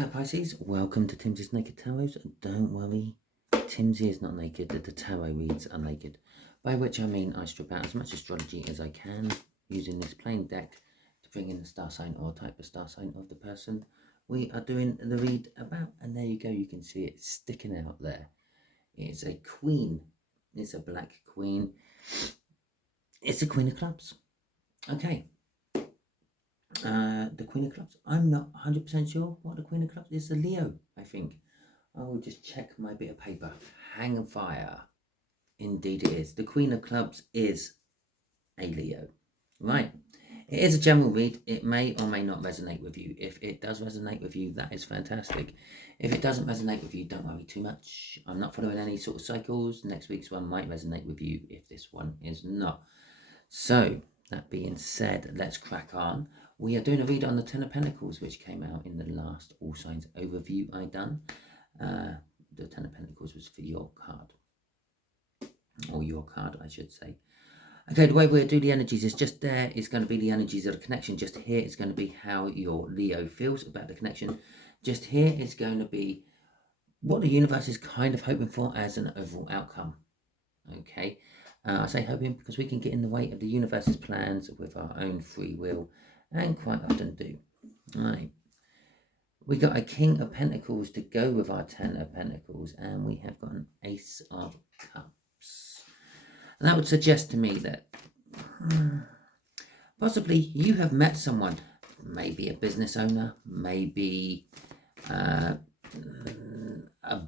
Hello Pisces, welcome to Timsy's Naked Tarot. Don't worry, Timsy is not naked, the tarot reads are naked. By which I mean I strip out as much astrology as I can using this plain deck to bring in the star sign or type of star sign of the person we are doing the read about. And there you go, you can see it sticking out there. It's a queen, it's a black queen, it's a Queen of Clubs. Okay. The Queen of Clubs. I'm not 100% sure what the Queen of Clubs is. The Leo, I think. I will just check my bit of paper. Hang on fire. Indeed it is. The Queen of Clubs is a Leo. Right. It is a general read. It may or may not resonate with you. If it does resonate with you, that is fantastic. If it doesn't resonate with you, don't worry too much. I'm not following any sort of cycles. Next week's one might resonate with you if this one is not. So, that being said, let's crack on. We are doing a read on the Ten of Pentacles, which came out in the last All Signs overview I done. The Ten of Pentacles was for your card. Or your card, I should say. Okay, the way we'll do the energies is just there. It's going to be the energies of the connection. Just here, it's going to be how your Leo feels about the connection. Just here, it's going to be what the universe is kind of hoping for as an overall outcome. Okay. I say hoping because we can get in the way of the universe's plans with our own free will, and quite often do. Right. We got a King of Pentacles to go with our Ten of Pentacles, and we have got an Ace of Cups. And that would suggest to me that possibly you have met someone, maybe a business owner, maybe a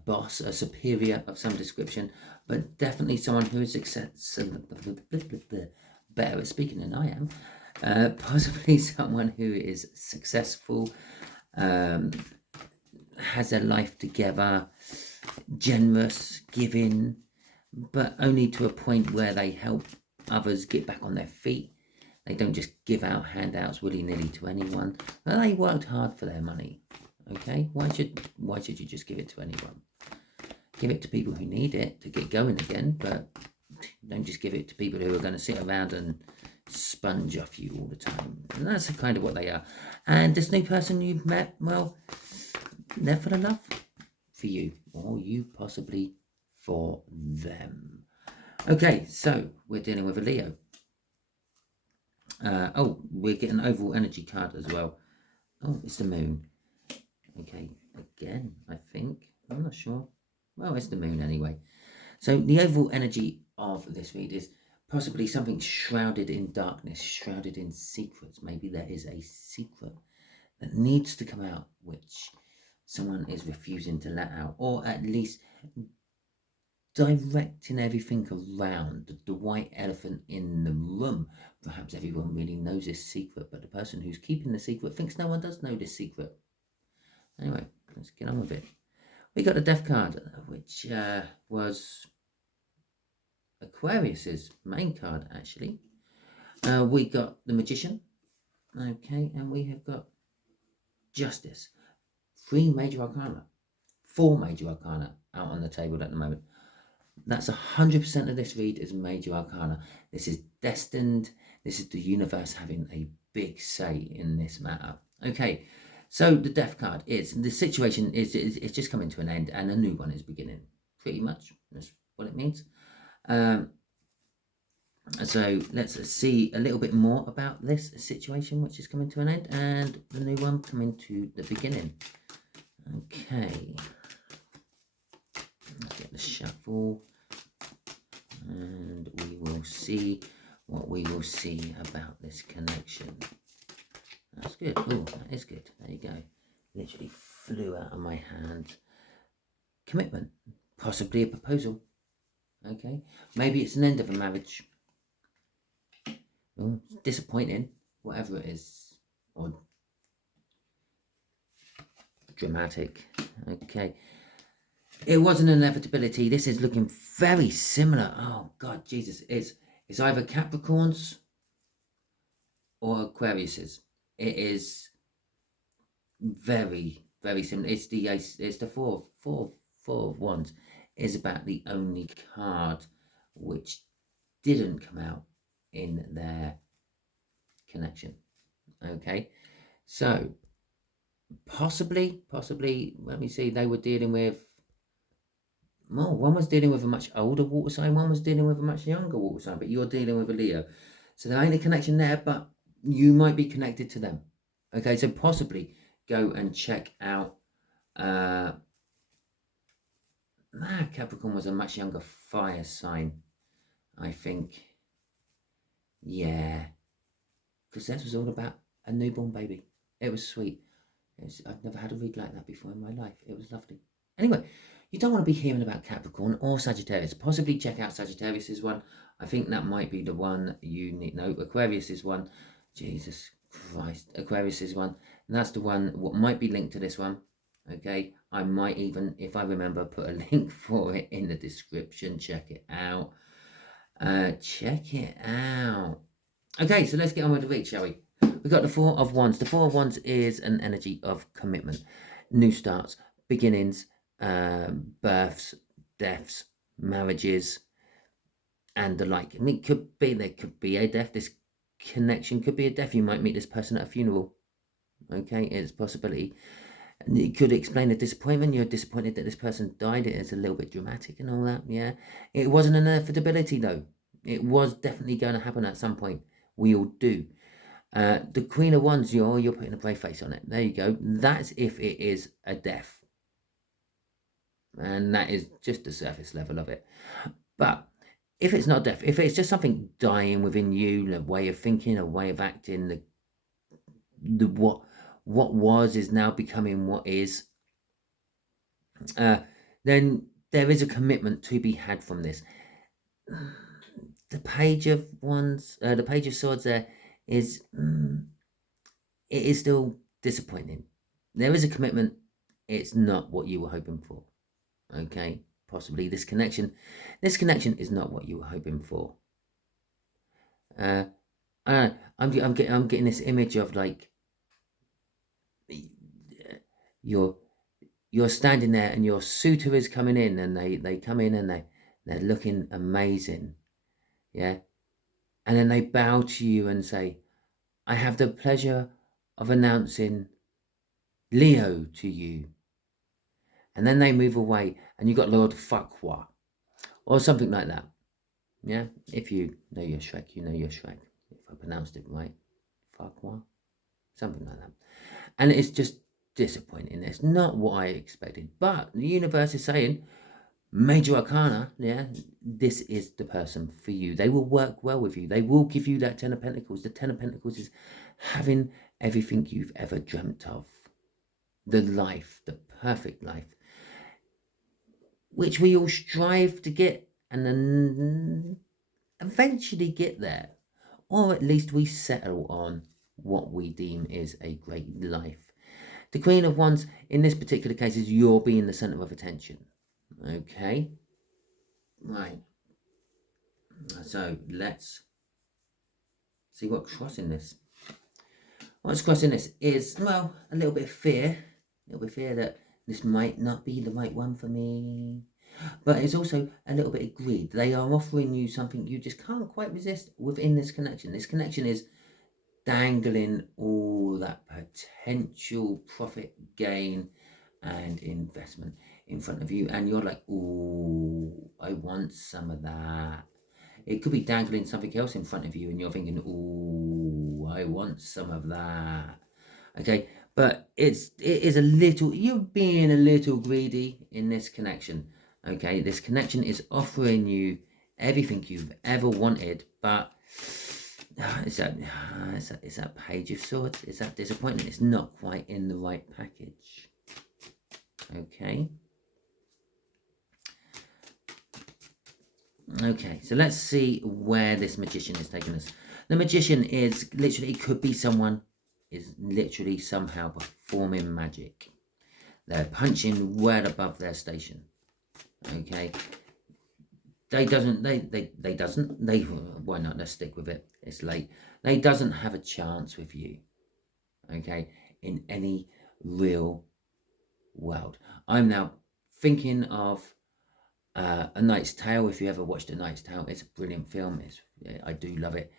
boss, a superior of some description, but definitely someone who is better at speaking than I am. Possibly someone who is successful, has their life together, generous, giving, but only to a point where they help others get back on their feet. They don't just give out handouts willy-nilly to anyone. But they worked hard for their money. Okay, why should you just give it to anyone? Give it to people who need it to get going again, but don't just give it to people who are going to sit around and sponge off you all the time. And that's kind of what they are. And this new person you've met, well, they're full of love for you, or you possibly for them. Okay, so we're dealing with a Leo. We're getting an overall energy card as well. Oh, it's the moon. Okay, again, I think. I'm not sure. Well, it's the moon anyway. So the overall energy of this read is possibly something shrouded in darkness, shrouded in secrets. Maybe there is a secret that needs to come out, which someone is refusing to let out, or at least directing everything around the white elephant in the room. Perhaps everyone really knows this secret, but the person who's keeping the secret thinks no one does know this secret. Anyway, let's get on with it. We got the Death card, which was Aquarius's main card, actually. We got the Magician, okay, and we have got Justice. 3 major arcana, 4 major arcana out on the table at the moment. That's 100% of this read is major arcana. This is destined. This is the universe having a big say in this matter. Okay, so the Death card is, the situation is just coming to an end and a new one is beginning. Pretty much, that's what it means. So let's see a little bit more about this situation, which is coming to an end, and the new one coming to the beginning. Okay. Let's get the shuffle, and we will see what we will see about this connection. That's good. Oh, that is good. There you go. Literally flew out of my hand. Commitment. Possibly a proposal. Okay. Maybe it's an end of a marriage. Oh, it's disappointing. Whatever it is. Or dramatic. Okay. It was an inevitability. This is looking very similar. Oh, God, Jesus. It's either Capricorns or Aquarius's. It is very, very similar. It's the four of wands is about the only card which didn't come out in their connection. Okay, so Possibly, let me see, they were dealing with, well, one was dealing with a much older water sign, one was dealing with a much younger water sign, but you're dealing with a Leo. So there ain't a connection there, but you might be connected to them. Okay, so possibly go and check out, Capricorn was a much younger fire sign, I think. Yeah, because that was all about a newborn baby. It was sweet. I've never had a read like that before in my life. It was lovely. Anyway, you don't want to be hearing about Capricorn or Sagittarius. Possibly check out Sagittarius' one. I think that might be the one you need. No, Aquarius is one. Jesus Christ. Aquarius is one. And that's the one what might be linked to this one. Okay. I might even, if I remember, put a link for it in the description. Check it out. Check it out. Okay, so let's get on with the read, shall we? We've got the Four of Wands. The Four of Wands is an energy of commitment, new starts, beginnings, births, deaths, marriages, and the like. I mean, there could be a death. This connection could be a death. You might meet this person at a funeral. Okay, it's a possibility. And it could explain a disappointment. You're disappointed that this person died. It is a little bit dramatic and all that. Yeah, it wasn't an inevitability though. It was definitely going to happen at some point. We all do. The Queen of Wands, you're putting a brave face on it. There you go. That's if it is a death. And that is just the surface level of it. But if it's not death, if it's just something dying within you, a way of thinking, a way of acting, the what was is now becoming what is, then there is a commitment to be had from this. The Page of Wands, the Page of Swords there is, it is still disappointing. There is a commitment. It's not what you were hoping for. Okay, possibly this connection is not what you were hoping for. I don't know, I'm getting this image of like you're standing there and your suitor is coming in, and they come in and they're looking amazing, yeah, and then they bow to you and say, "I have the pleasure of announcing Leo to you." And then they move away, and you got Lord Fuckwa, or something like that. Yeah, if you know your Shrek, you know your Shrek. If I pronounced it right, Fuckwa, something like that. And it's just disappointing. It's not what I expected. But the universe is saying, Major Arcana, yeah, this is the person for you. They will work well with you. They will give you that Ten of Pentacles. The Ten of Pentacles is having everything you've ever dreamt of. The life, the perfect life, which we all strive to get and then eventually get there. Or at least we settle on what we deem is a great life. The Queen of Wands, in this particular case, is you're being the centre of attention. Okay? Right. So let's see what's crossing this. What's crossing this is, well, a little bit of fear. A little bit of fear that this might not be the right one for me. But it's also a little bit of greed. They are offering you something you just can't quite resist within this connection. This connection is dangling all that potential profit gain and investment in front of you. And you're like, ooh, I want some of that. It could be dangling something else in front of you and you're thinking, ooh, I want some of that. Okay, but it is a little, you're being a little greedy in this connection. Okay, this connection is offering you everything you've ever wanted, but it's that Page of Swords. It's that disappointment. It's not quite in the right package. Okay. Okay, so let's see where this magician is taking us. The magician is literally, it could be someone is literally somehow performing magic. They're punching well above their station. Okay. Why not? Let's stick with it. It's late. They doesn't have a chance with you. Okay. In any real world. I'm now thinking of A Knight's Tale. If you ever watched A Knight's Tale, it's a brilliant film. I do love it.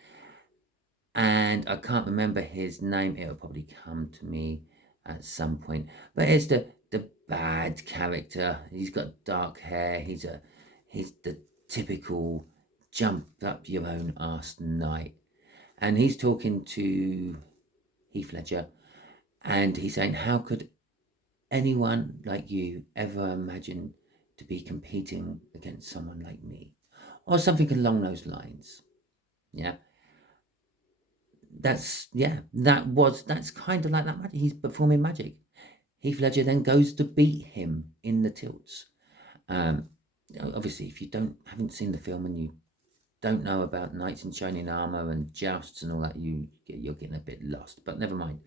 And I can't remember his name. It'll probably come to me. at some point. But it's the bad character. He's got dark hair. He's the typical jump up your own arse knight. And he's talking to Heath Ledger, and he's saying, how could anyone like you ever imagine to be competing against someone like me? Or something along those lines. Yeah. That's kind of like that magic. He's performing magic. Heath Ledger then goes to beat him in the tilts. Obviously, if you haven't seen the film and you don't know about knights in shining armor and jousts and all that, you're getting a bit lost. But never mind.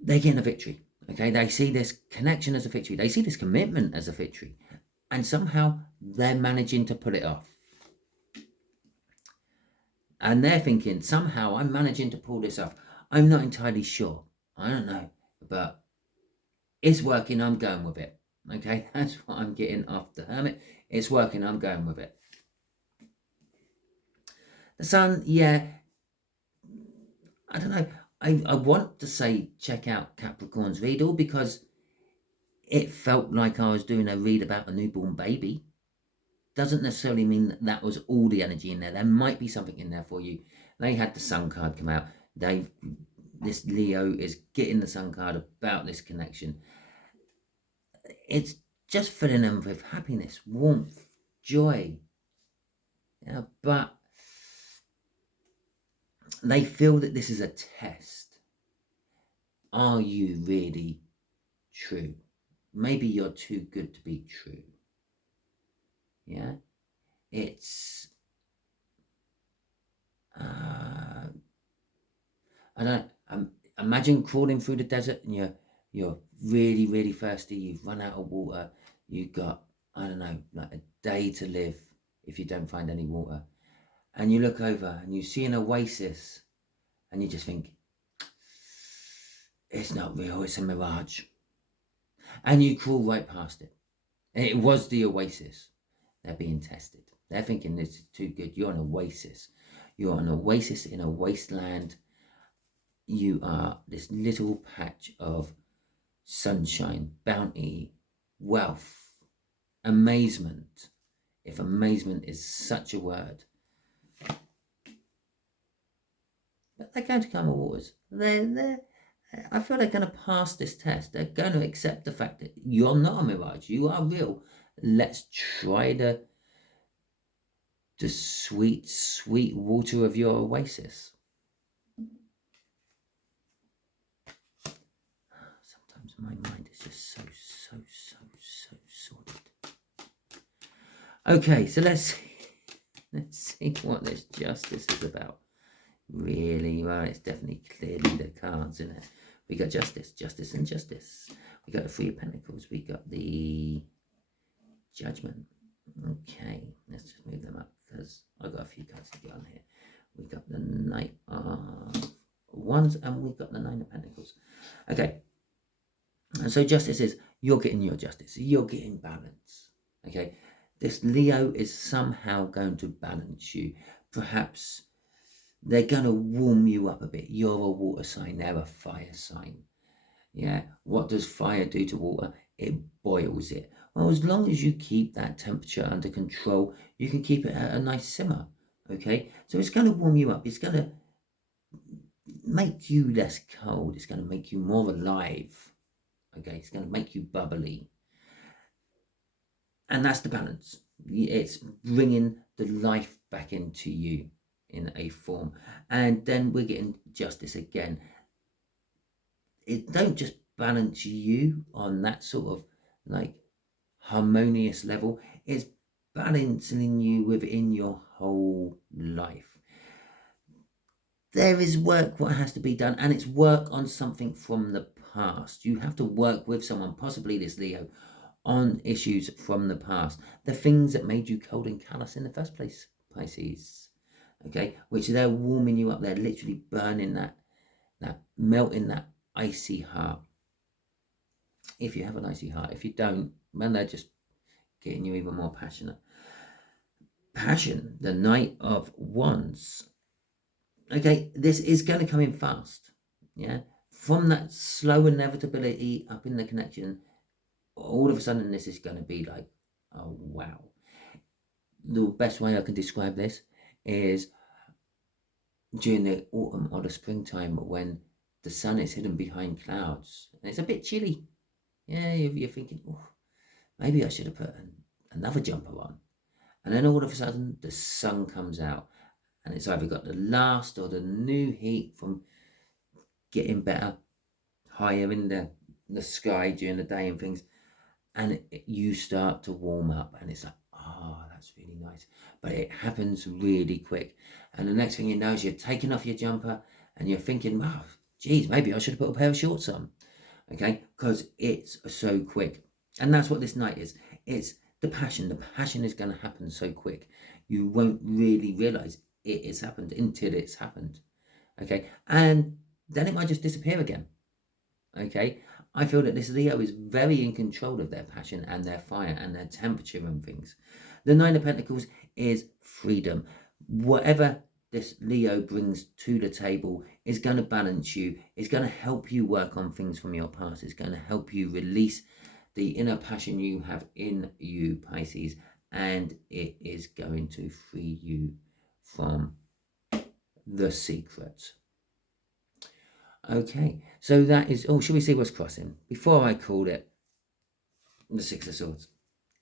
They're getting a victory. Okay, they see this connection as a victory. They see this commitment as a victory, and somehow they're managing to pull it off. And they're thinking, somehow I'm managing to pull this off. I'm not entirely sure. I don't know, but it's working. I'm going with it. Okay, that's what I'm getting off the Hermit. It's working. I'm going with it. The Sun, yeah. I don't know. I want to say check out Capricorn's Readle because it felt like I was doing a read about a newborn baby. Doesn't necessarily mean that was all the energy in there. There might be something in there for you. They had the Sun card come out. This Leo is getting the Sun card about this connection. It's just filling them with happiness, warmth, joy. Yeah, but they feel that this is a test. Are you really true? Maybe you're too good to be true. Yeah, it's I don't know. Imagine crawling through the desert and you're really, really thirsty. You've run out of water. You've got, I don't know, like a day to live if you don't find any water. And you look over and you see an oasis and you just think, it's not real, it's a mirage. And you crawl right past it. And it was the oasis. They're being tested. They're thinking this is too good. You're an oasis. You're an oasis in a wasteland. You are this little patch of sunshine, bounty, wealth, amazement. If amazement is such a word. But they're going to come with waters. I feel they're going to pass this test. They're going to accept the fact that you're not a mirage. You are real. Let's try the sweet, sweet water of your oasis. Sometimes my mind is just so sorted. Okay, so let's see what this justice is about. Really, well, it's definitely clearly the cards in it. We got justice, and justice. We got the Three of Pentacles. We got the Judgment. Okay, let's just move them up because I've got a few cards to get on here. We got the Knight of Wands and we've got the Nine of Pentacles. Okay, and so justice is you're getting your justice. You're getting balance. Okay, this Leo is somehow going to balance you. Perhaps they're going to warm you up a bit. You're a water sign, they're a fire sign. Yeah, what does fire do to water? It boils it. Well, as long as you keep that temperature under control, you can keep it at a nice simmer. Okay, so it's going to warm you up. It's going to make you less cold. It's going to make you more alive. Okay, it's going to make you bubbly. And that's the balance. It's bringing the life back into you in a form. And then we're getting justice again. It don't just balance you on that sort of like harmonious level. It's balancing you within your whole life. There is work what has to be done, and it's work on something from the past. You have to work with someone, possibly this Leo, on issues from the past. The things that made you cold and callous in the first place, Pisces. Okay, which they're warming you up. They're literally burning that melting that icy heart. If you have an icy heart. If you don't, then they're just getting you even more passionate. Passion, the Knight of Wands. Okay, this is going to come in fast. Yeah, from that slow inevitability up in the connection, all of a sudden this is going to be like, oh wow. The best way I can describe this is during the autumn or the springtime when the sun is hidden behind clouds and it's a bit chilly. Yeah, you're thinking, oh, maybe I should have put another jumper on. And then all of a sudden the sun comes out and it's either got the last or the new heat from getting better, higher in the sky during the day and things. And you start to warm up and it's like, oh, that's really nice. But it happens really quick. And the next thing you know is you're taking off your jumper and you're thinking, oh, geez, maybe I should have put a pair of shorts on. Okay, because it's so quick. And that's what this night is. It's the passion. The passion is going to happen so quick. You won't really realize it has happened until it's happened. Okay, and then it might just disappear again. Okay, I feel that this Leo is very in control of their passion and their fire and their temperature and things. The Nine of Pentacles is freedom. Whatever this Leo brings to the table is going to balance you, is going to help you work on things from your past, is going to help you release the inner passion you have in you, Pisces, and it is going to free you from the secrets. Okay, so that is, oh, should we see what's crossing? Before I call it the Six of Swords,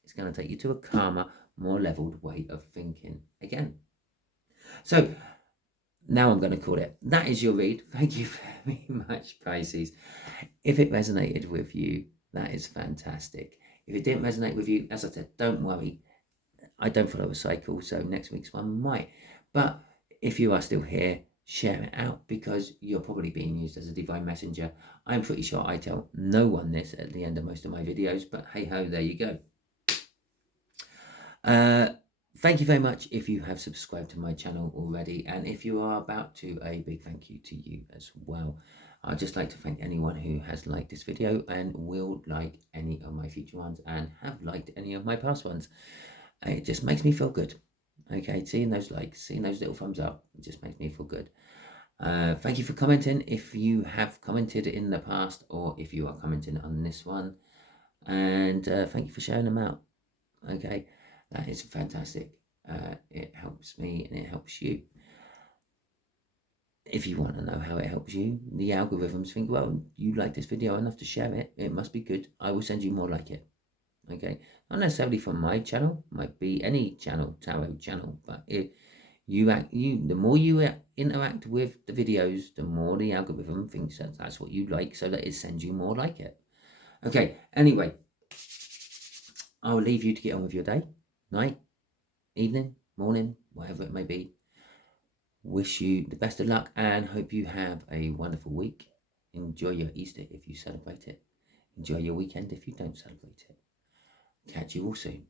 it's going to take you to a calmer, more leveled way of thinking again. So now I'm going to call it. That is your read. Thank you very much, Pisces. If it resonated with you, that is fantastic. If it didn't resonate with you, as I said, don't worry. I don't follow a cycle, so next week's one might. But if you are still here, share it out because you're probably being used as a divine messenger. I'm pretty sure I tell no one this at the end of most of my videos, but hey ho, there you go. Thank you very much if you have subscribed to my channel already, and if you are about to, a big thank you to you as well. I'd just like to thank anyone who has liked this video and will like any of my future ones and have liked any of my past ones. It just makes me feel good. Okay, seeing those likes, seeing those little thumbs up, it just makes me feel good. Thank you for commenting if you have commented in the past or if you are commenting on this one. And thank you for sharing them out. Okay, that is fantastic. It helps me and it helps you. If you want to know how it helps you, the algorithms think, well, you like this video enough to share it. It must be good. I will send you more like it. Okay, not necessarily from my channel, might be any channel, tarot channel, but if the more you interact with the videos, the more the algorithm thinks that that's what you like, so that it sends you more like it. Okay, anyway, I'll leave you to get on with your day, night, evening, morning, whatever it may be. Wish you the best of luck and hope you have a wonderful week. Enjoy your Easter if you celebrate it. Enjoy your weekend if you don't celebrate it. Catch you all soon.